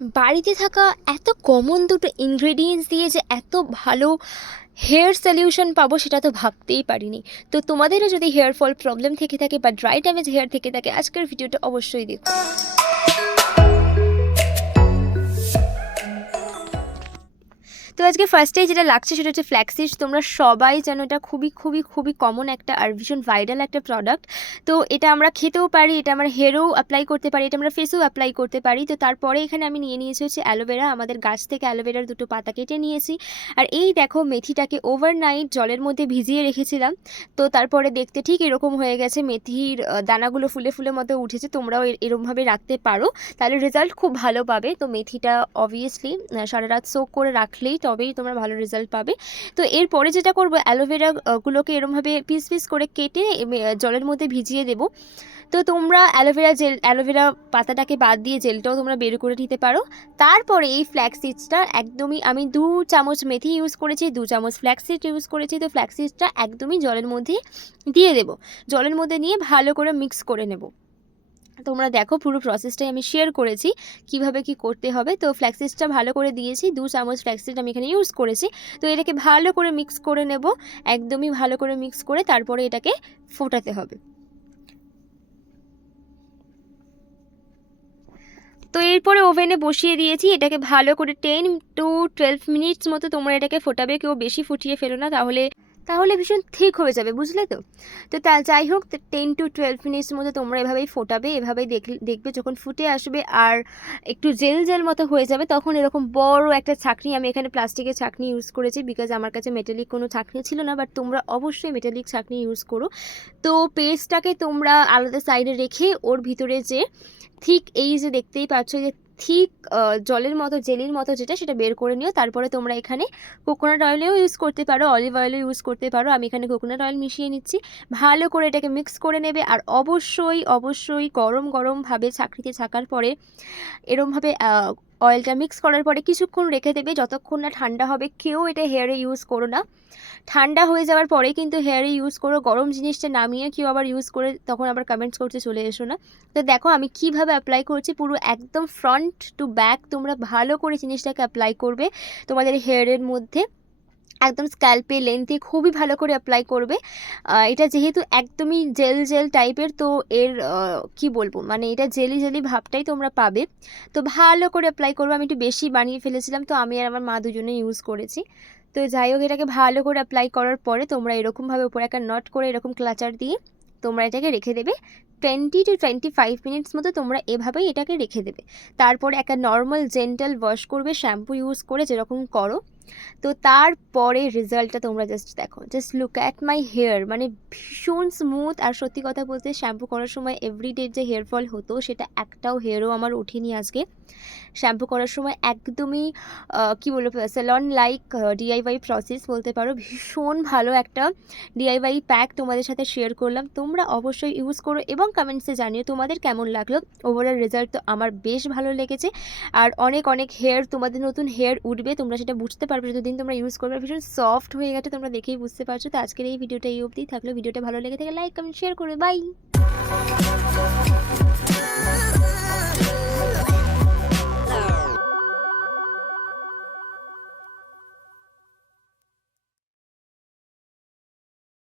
বাড়িতে থাকা এত কমন দুটো ইনগ্রেডিয়েন্টস দিয়ে যে এত ভালো হেয়ার সলিউশন পাবো সেটা তো ভাবতেই পারিনি। তো তোমাদেরও যদি হেয়ার ফল প্রবলেম থেকে থাকে বা ড্রাই ড্যামেজ হেয়ার থেকে থাকে, আজকের ভিডিওটা অবশ্যই দেখো। তো আজকে ফার্স্টেই যেটা লাগছে সেটা হচ্ছে ফ্ল্যাক্সিড। তোমরা সবাই জানো এটা খুবই খুবই খুবই কমন একটা আর ভীষণ ভাইরাল একটা প্রোডাক্ট। তো এটা আমরা খেতেও পারি, এটা আমরা হেয়ারেও অ্যাপ্লাই করতে পারি, এটা আমরা ফেসেও অ্যাপ্লাই করতে পারি। তো তারপরে এখানে আমি নিয়েছি হচ্ছে অ্যালোভেরা। আমাদের গাছ থেকে অ্যালোভেরার দুটো পাতা কেটে নিয়েছি। আর এই দেখো, মেথিটাকে ওভারনাইট জলের মধ্যে ভিজিয়ে রেখেছিলাম। তো তারপরে দেখতে ঠিক এরকম হয়ে গেছে, মেথির দানাগুলো ফুলে ফুলে মতো উঠেছে। তোমরাও এরকমভাবে রাখতে পারো, তাহলে রেজাল্ট খুব ভালো পাবে। তো মেথিটা অবভিয়াসলি সারা রাত সোক করে রাখলেই তবেই তোমরা ভালো রেজাল্ট পাবে। তো এরপরে যেটা করবো, অ্যালোভেরা গুলোকে এরমভাবে পিস পিস করে কেটে জলের মধ্যে ভিজিয়ে দেবো। তো তোমরা অ্যালোভেরা পাতাটাকে বাদ দিয়ে জেলটাও তোমরা বের করে নিতে পারো। তারপরে এই ফ্ল্যাক্সিডসটা একদমই, আমি 2 চামচ মেথি ইউজ করেছি, 2 চামচ ফ্ল্যাক্সিড ইউজ করেছি। তো ফ্ল্যাক্সিডসটা একদমই জলের মধ্যে দিয়ে দেবো। জলের মধ্যে নিয়ে ভালো করে মিক্স করে নেব। তোমরা দেখো, পুরো প্রসেসটাই আমি শেয়ার করেছি কিভাবে কি করতে হবে। তো ফ্ল্যাক্সিডসটা ভালো করে দিয়েছি, 2 চামচ ফ্ল্যাক্সিড আমি এখানে ইউজ করেছি। তো এটাকে ভালো করে মিক্স করে নেব, একদমই ভালো করে মিক্স করে তারপরে এটাকে ফোটাতে হবে। তো এরপরে ওভেনে বসিয়ে দিয়েছি, এটাকে ভালো করে 10 to 12 মিনিটস মতো তোমরা এটাকে ফোটাবে। কেউ বেশি ফুটিয়ে ফেলো না, তাহলে তাহলে ভীষণ ঠিক হয়ে যাবে, বুঝলে তো। তো যাই হোক, 10 to 12 মিনিটস মতো তোমরা এভাবেই ফোটাবে। এভাবেই দেখবে যখন ফুটে আসবে আর একটু জেল জেল মতো হয়ে যাবে, তখন এরকম বড় একটা ছাঁকনি, আমি এখানে প্লাস্টিকের ছাঁকনি ইউজ করেছি বিকজ আমার কাছে মেটালিক কোনো ছাঁকনি ছিল না। বাট তোমরা অবশ্যই মেটালিক ছাঁকনি ইউজ করো। তো পেস্টটাকে তোমরা আলাদা সাইডে রেখে ওর ভিতরে যে ঠিক এই যে দেখতেই পাচ্ছ যে ঠিক জলের মতো জেলির মতো যেটা, সেটা বের করে নিও। তারপরে তোমরা এখানে কোকোনাট অয়েলেও ইউজ করতে পারো, অলিভ অয়েলও ইউজ করতে পারো। আমি এখানে কোকোনাট অয়েল মিশিয়ে নিচ্ছি। ভালো করে এটাকে মিক্স করে নেবে। আর অবশ্যই অবশ্যই গরম গরমভাবে ছাঁকনিতে ছাকার পরে এরমভাবে অয়েলটা মিক্স করার পরে কিছুক্ষণ রেখে দেবে, যতক্ষণ না ঠান্ডা হবে। কেউ এটা হেয়ারে ইউজ করো না, ঠান্ডা হয়ে যাওয়ার পরে কিন্তু হেয়ারে ইউজ করো। গরম জিনিসটা নামিয়ে কেউ আবার ইউজ করে তখন আবার কমেন্টস করতে চলে এসো না। তো দেখো আমি কিভাবে অ্যাপ্লাই করছি, পুরো একদম ফ্রন্ট টু ব্যাক তোমরা ভালো করে জিনিসটাকে অ্যাপ্লাই করবে তোমাদের হেয়ারের মধ্যে, একদম স্ক্যাল্পে লেন্থে খুবই ভালো করে অ্যাপ্লাই করবে। এটা যেহেতু একদমই জেল জেল টাইপের, তো এর কি বলবো, মানে এটা জেলি জেলি ভাবটাই তোমরা পাবে। তো ভালো করে অ্যাপ্লাই করবে। আমি একটু বেশি বানিয়ে ফেলেছিলাম, তো আমি আর আমার মা দুজনে ইউজ করেছি। তো যাই হোক, এটাকে ভালো করে অ্যাপ্লাই করার পরে তোমরা এরকমভাবে উপরে একটা নট করে এরকম ক্লাচার দিয়ে তোমরা এটাকে রেখে দেবে 20 to 25 মিনিটস মতো। তোমরা এভাবেই এটাকে রেখে দেবে। তারপরে একটা নর্মাল জেন্টাল ওয়াশ করবে শ্যাম্পু ইউজ করে, যেরকম করো। তো তারপরে রেজাল্টটা তোমরা জাস্ট দেখো, just look at my hair, মানে ভীষণ স্মুথ। আর সত্যি কথা বলতে, শ্যাম্পু করার সময় এভরিডে যে হেয়ার ফল হতো সেটা একটাও হেয়ারও আমার ওঠেনি আজকে। শ্যাম্পু করার সময় একদমই কী বলবো, স্যালন লাইক ডিআইওয়াই প্রসেস বলতে পারো। ভীষণ ভালো একটা ডিআইওয়াই প্যাক তোমাদের সাথে শেয়ার করলাম। তোমরা অবশ্যই ইউজ করো এবং কমেন্টসে জানিও তোমাদের কেমন লাগলো। ওভারঅল রেজাল্ট তো আমার বেশ ভালো লেগেছে। আর অনেক অনেক হেয়ার, তোমাদের নতুন হেয়ার উঠবে, তোমরা সেটা বুঝতে পারবে যতদিন তোমরা ইউজ করবে। ভীষণ সফট হয়ে গেছে, তোমরা দেখেই বুঝতে পারছো। তো আজকের এই ভিডিওটা এই অবধি থাকলো। ভিডিওটা ভালো লেগে থাকে লাইক কমেন্ট শেয়ার করবে। বাই।